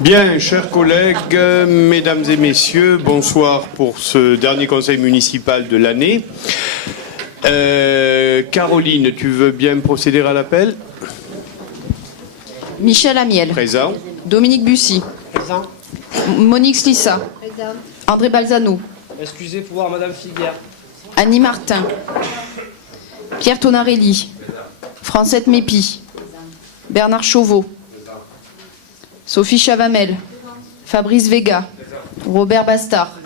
Bien, chers collègues, mesdames et messieurs, bonsoir pour ce dernier conseil municipal de l'année. Caroline, tu veux bien procéder à l'appel? Michel Amiel. Présent. Dominique Bussy. Présent. Monique Slissa. Présent. André Balzano. Excusez pour voir Madame Figuière. Annie Martin. Pierre Tonarelli. Francette Mépi. Bernard Chauveau. Sophie Chavamel. Fabrice Vega. Robert Bastard.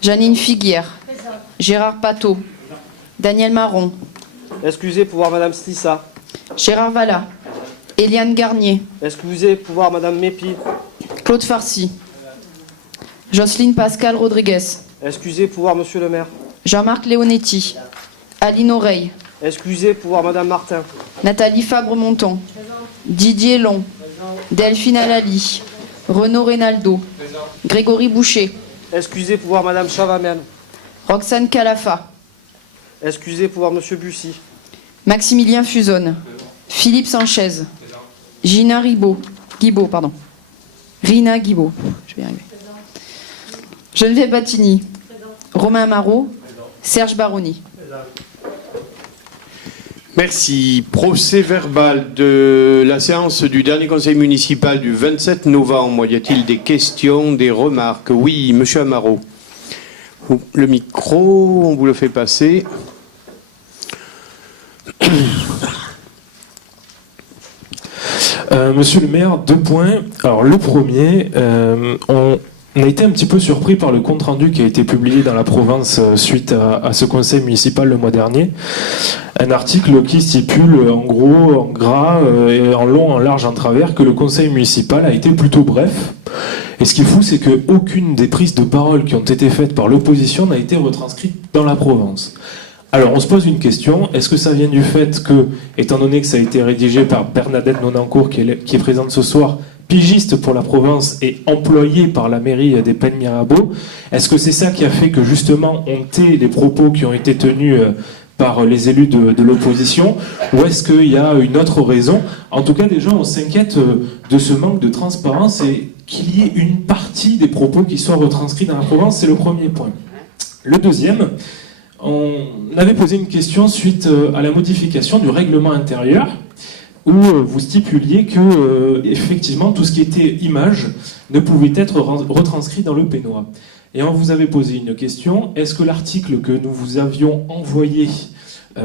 Janine Figuière. Gérard Pateau. Daniel Marron. Excusez pour voir Madame Slissa. Gérard Valla. Eliane Garnier. Excusez pour voir Madame Mépi. Claude Farcy. Jocelyne Pascal Rodriguez. Excusez pour voir Monsieur le maire. Jean-Marc Leonetti. Aline Oreille. Excusez pour voir Madame Martin. Nathalie Fabre-Monton. Didier Long. Delphine Alali. Renaud Reynaldo. Grégory Boucher. Excusez pour voir Madame Chavamel. Roxane Calafa. Excusez pour voir Monsieur Bussy. Maximilien Fusonne. Philippe Sanchez. Gina Guibaud, pardon. Rina Guibaud. Je vais y arriver. Geneviève Battini. Romain Marot. Serge Baroni. Merci. Procès verbal de la séance du dernier conseil municipal du 27 novembre. Y a-t-il des questions, des remarques? Oui, monsieur Amaro. Le micro, on vous le fait passer. Monsieur le maire, 2 points. Alors le premier, on a été un petit peu surpris par le compte-rendu qui a été publié dans la province suite à ce conseil municipal le mois dernier. Un article qui stipule en gros, en gras, et en long, en large, en travers, que le conseil municipal a été plutôt bref. Et ce qui est fou, c'est qu'aucune des prises de parole qui ont été faites par l'opposition n'a été retranscrite dans la Provence. Alors on se pose une question, est-ce que ça vient du fait que, étant donné que ça a été rédigé par Bernadette Nonancourt, qui est présente ce soir, pigiste pour la Provence et employée par la mairie des Pennes Mirabeau, est-ce que c'est ça qui a fait que justement on tait les propos qui ont été tenus par les élus de l'opposition, ou est-ce qu'il y a une autre raison? En tout cas, les gens, on s'inquiète de ce manque de transparence et qu'il y ait une partie des propos qui soient retranscrits dans la Provence, c'est le premier point. Le deuxième, on avait posé une question suite à la modification du règlement intérieur, où vous stipuliez que, effectivement, tout ce qui était image ne pouvait être retranscrit dans le pénois. Et on vous avait posé une question, est-ce que l'article que nous vous avions envoyé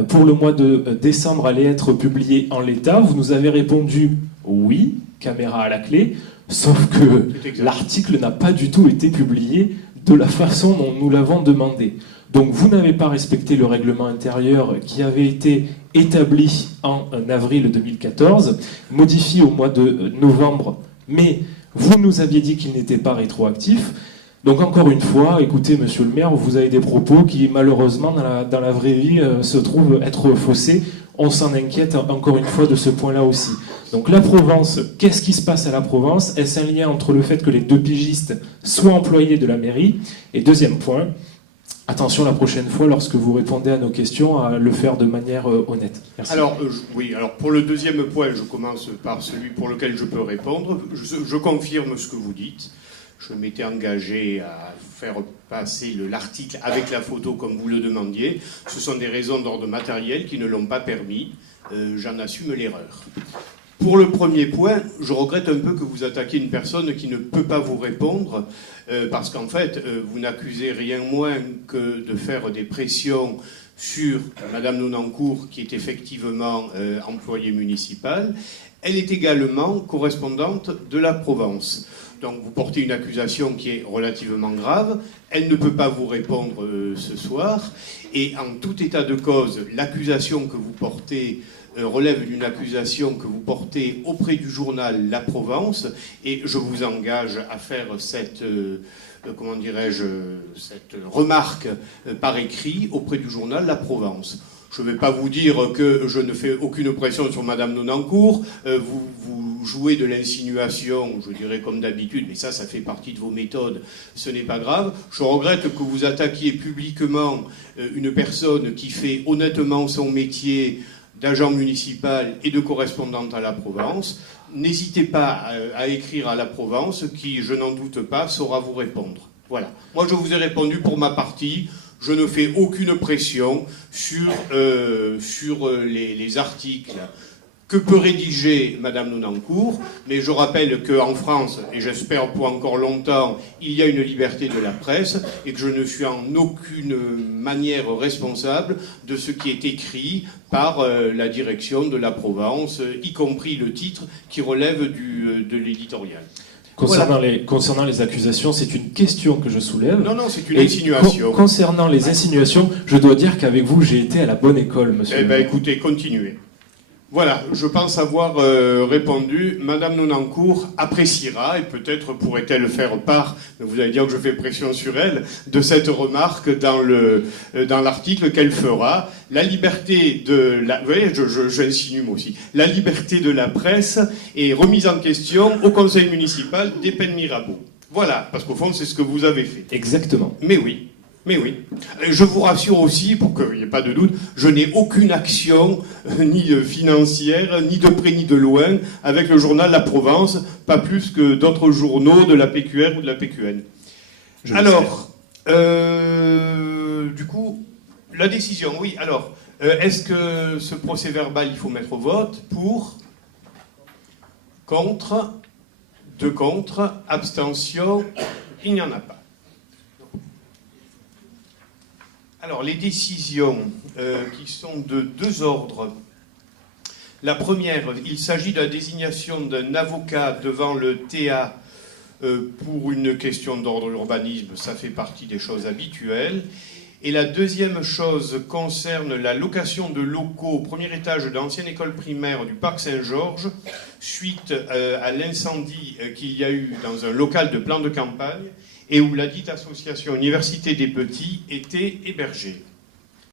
pour le mois de décembre allait être publié en l'état? Vous nous avez répondu oui, caméra à la clé, sauf que l'article n'a pas du tout été publié de la façon dont nous l'avons demandé. Donc vous n'avez pas respecté le règlement intérieur qui avait été établi en avril 2014, modifié au mois de novembre, mais vous nous aviez dit qu'il n'était pas rétroactif. Donc encore une fois, écoutez monsieur le maire, vous avez des propos qui malheureusement dans la vraie vie se trouvent être faussés. On s'en inquiète encore une fois de ce point-là aussi. Donc la Provence, qu'est-ce qui se passe à la Provence? Est-ce un lien entre le fait que les 2 pigistes soient employés de la mairie? Et deuxième point, attention la prochaine fois, lorsque vous répondez à nos questions, à le faire de manière honnête. Merci. Alors, alors pour le deuxième point, je commence par celui pour lequel je peux répondre. Je confirme ce que vous dites. Je m'étais engagé à faire passer l'article avec la photo comme vous le demandiez. Ce sont des raisons d'ordre matériel qui ne l'ont pas permis. J'en assume l'erreur. Pour le premier point, je regrette un peu que vous attaquiez une personne qui ne peut pas vous répondre, parce qu'en fait, vous n'accusez rien moins que de faire des pressions sur Madame Nonancourt, qui est effectivement employée municipale. Elle est également correspondante de la Provence. Donc vous portez une accusation qui est relativement grave. Elle ne peut pas vous répondre ce soir. Et en tout état de cause, l'accusation que vous portez relève d'une accusation que vous portez auprès du journal La Provence, et je vous engage à faire cette remarque par écrit auprès du journal La Provence. Je ne vais pas vous dire que je ne fais aucune pression sur Madame Nonancourt. Vous jouez de l'insinuation, je dirais comme d'habitude, mais ça fait partie de vos méthodes, ce n'est pas grave. Je regrette que vous attaquiez publiquement une personne qui fait honnêtement son métier d'agent municipal et de correspondante à la Provence, n'hésitez pas à écrire à la Provence qui, je n'en doute pas, saura vous répondre. Voilà. Moi, je vous ai répondu pour ma partie. Je ne fais aucune pression sur les articles que peut rédiger Madame Nonancourt, mais je rappelle qu'en France, et j'espère pour encore longtemps, il y a une liberté de la presse et que je ne suis en aucune manière responsable de ce qui est écrit par la direction de la Provence, y compris le titre qui relève de l'éditorial. Concernant les accusations, c'est une question que je soulève. Non, c'est une insinuation. Concernant les insinuations, je dois dire qu'avec vous, j'ai été à la bonne école, monsieur. Eh bien, écoutez, continuez. Voilà, je pense avoir répondu. Madame Nonancourt appréciera, et peut-être pourrait-elle faire part, vous allez dire que je fais pression sur elle, de cette remarque dans l'article qu'elle fera. La liberté de la... Vous voyez, j'insinue moi aussi. La liberté de la presse est remise en question au conseil municipal d'Épine-Mirabeau. Voilà, parce qu'au fond, c'est ce que vous avez fait. Exactement. Mais oui. Je vous rassure aussi, pour qu'il n'y ait pas de doute, je n'ai aucune action, ni financière, ni de près ni de loin, avec le journal La Provence, pas plus que d'autres journaux de la PQR ou de la PQN. Alors, du coup, la décision, oui. Alors, est-ce que ce procès-verbal, il faut mettre au vote pour, contre, deux contre, abstention, il n'y en a pas. Alors, les décisions qui sont de deux ordres. La première, il s'agit de la désignation d'un avocat devant le TA pour une question d'ordre urbanisme. Ça fait partie des choses habituelles. Et la deuxième chose concerne la location de locaux au premier étage de l'ancienne école primaire du Parc Saint-Georges, suite à l'incendie qu'il y a eu dans un local de plan de campagne, et où la dite association Université des Petits était hébergée.